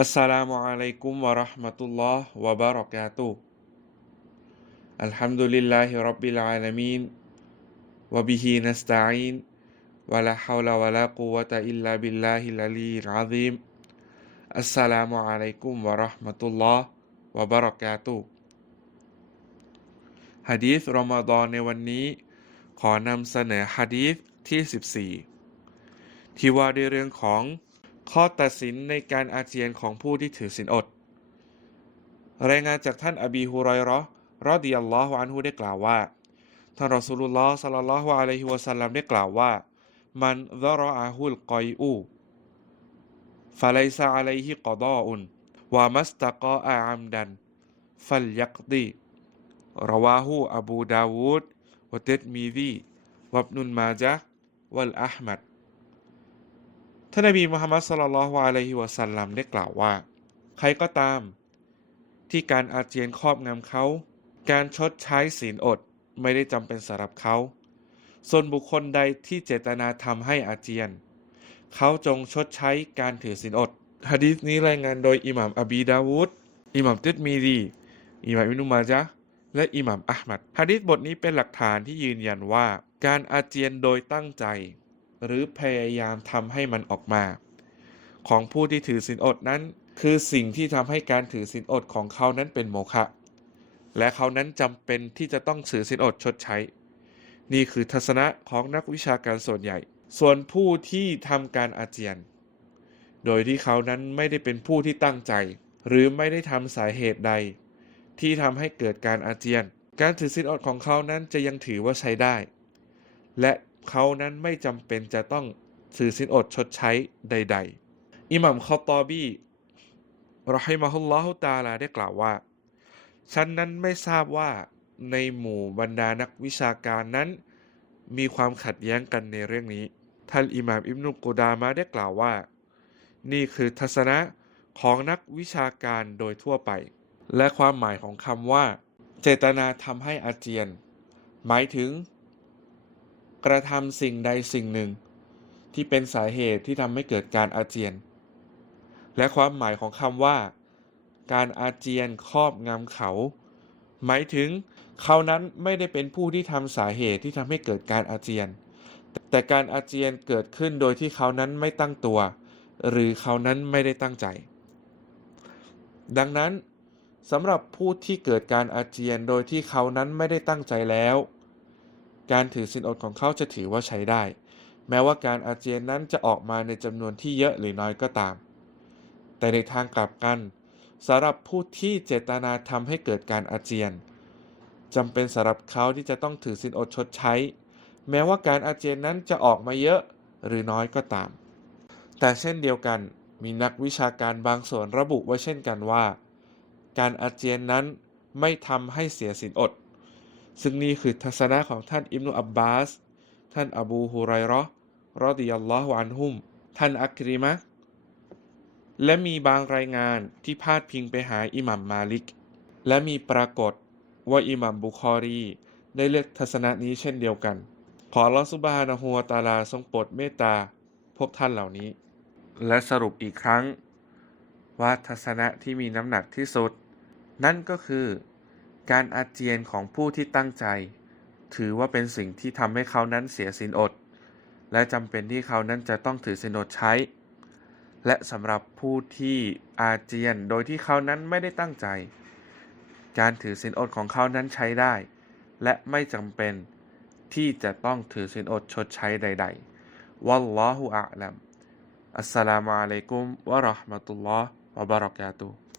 อัสสลามุอะลัยกุมวะราะห์มะตุลลอฮ์วะบะเราะกาตุฮ์อัลฮัมดุลิลลาฮิร็อบบิลอาลามีนวะบิฮินัสตะอีนวะลาฮาวลาวะลากุวะตะอิลลาบิลลาฮิลอะลีลอะซีมอัสสลามุอะลัยกุมวะราะห์มะตุลลอฮ์วะบะเราะกาตุฮ์ฮะดีษรอมฎอนในวันนี้ ขอนำเสนอฮะดีษที่ 14 ที่ว่าด้วยเรื่องของ ข้อตัดสินในการอาเจียนของผู้ที่ถือศีลอด รายงานจากท่านอบีฮุรอยราะห์รอดิยัลลอฮุอันฮุได้กล่าวว่า ท่านรอสูลุลลอฮ์สัลลัลลอฮุอะลัยฮิวะสัลลัมได้กล่าวว่า มันซะรออะฮุลกอยอูฟะไลซะอะลัยฮิกอฎออุนวะมัสตะกออะอัมดัน ฟัลยักดีรวาฮูอบูดาวูดวะติรมีซีวะอิบนุลมาจะห์วัลอะห์มัด ท่านนบีมุฮัมมัดสลลัลฮุอะลัยฮิวะสัลลัมได้กล่าวว่า ใครก็ตาม ที่การอาเจียนครอบงำเขา การชดใช้ศีลอดไม่ได้จำเป็นสำหรับเขา ส่วนบุคคลใดที่เจตนาทำให้อาเจียน เขาจงชดใช้การถือศีลอดฮะดีษนี้รายงานโดยอิหม่ามอบีดาวูดอิหม่ามติดมีดีอิหม่ามอินุมาจะและอิหม่ามอัลมัดฮะดีษบทนี้เป็นหลักฐานที่ยืนยันว่า การอาเจียนโดยตั้งใจ หรือพยายามทำให้มันออกมา ของผู้ที่ถือศีลอดนั้น คือสิ่งที่ทำให้การถือศีลอดของเขานั้นเป็นโมฆะและเขานั้นจำเป็นที่จะต้องถือศีลอดชดใช้ นี่คือทัศนะของนักวิชาการส่วนใหญ่ ส่วนผู้ที่ทำการอาเจียน โดยที่เขานั้นไม่ได้เป็นผู้ที่ตั้งใจ หรือไม่ได้ทำสาเหตุใด ที่ทำให้เกิดการอาเจียน การถือศีลอดของเขานั้นจะยังถือว่าใช้ได้ และ เขานั้นไม่จำเป็นจะต้องถือศีลอดชดใช้ใด ๆ อิหมัมคอตอบีเรอฮิมะฮุลลอฮุตาลาได้กล่าวว่า ฉันนั้นไม่ทราบว่าในหมู่บรรดานักวิชาการนั้น มีความขัดแย้งกันในเรื่องนี้ ท่านอิหม่ามอิบนุกูดามะได้กล่าวว่า นี่คือทัศนะของนักวิชาการโดยทั่วไป และความหมายของคำว่า เจตนาทำให้อาเจียน หมายถึง กระทำสิ่งใดสิ่งหนึ่ง ที่เป็นสาเหตุที่ทำให้เกิดการอาเจียน และความหมายของคำว่า การอาเจียนครอบงำเขา หมายถึงเขานั้นไม่ได้เป็นผู้ที่ทำสาเหตุที่ทำให้เกิดการอาเจียน แต่การอาเจียนเกิดขึ้นโดยที่เขานั้นไม่ตั้งตัว หรือเขานั้นไม่ได้ตั้งใจ ดังนั้นสำหรับผู้ที่เกิดการอาเจียนโดยที่เขานั้นไม่ได้ตั้งใจแล้ว การถือศีลอดของเขาจะถือว่าใช้ได้ แม้ว่าการอาเจียนนั้นจะออกมาในจำนวนที่เยอะหรือน้อยก็ตาม แต่ในทางกลับกันสำหรับผู้ที่เจตนาทำให้เกิดการอาเจียนจำเป็นสำหรับเขาที่จะต้องถือศีลอดชดใช้ แม้ว่าการอาเจียนนั้นจะออกมาเยอะหรือน้อยก็ตาม แต่เช่นเดียวกันมีนักวิชาการบางส่วนระบุไว้เช่นกันว่า การอาเจียนนั้นไม่ทำให้เสียศีลอด ซึ่งนี่คือทัศนะของท่านอิบนุอับบาส ท่านอบูฮุไรราะห์รอดิยัลลอฮุอันฮุม ท่านอักริมะและมีบางรายงานที่พาดพิงไปหาอิหมัมมาลิก และมีปรากฏว่าอิหมัมบุคอรี ได้เลือกทัศนะนี้เช่นเดียวกัน ขออัลลอฮฺซุบฮานะฮูวตาลาทรงโปรดเมตตาพวกท่านเหล่านี้ และสรุปอีกครั้ง ว่าทัศนะที่มีน้ำหนักที่สุด นั่นก็คือ การอาเจียนของผู้ที่ตั้งใจ ถือว่าเป็นสิ่งที่ทำให้เขานั้นเสียสินอด และจำเป็นที่เขานั้นจะต้องถือสินอดใช้ และสำหรับผู้ที่อาเจียนโดยที่เขานั้นไม่ได้ตั้งใจ การถือสินอดของเขานั้นใช้ได้ และไม่จำเป็นที่จะต้องถือสินอดชดใช้ใด ๆ วัลลอฮุอะลัมอัสสลามุอะลัยกุมวะเราะห์มะตุลลอฮ์วะบะเราะกาตุฮ์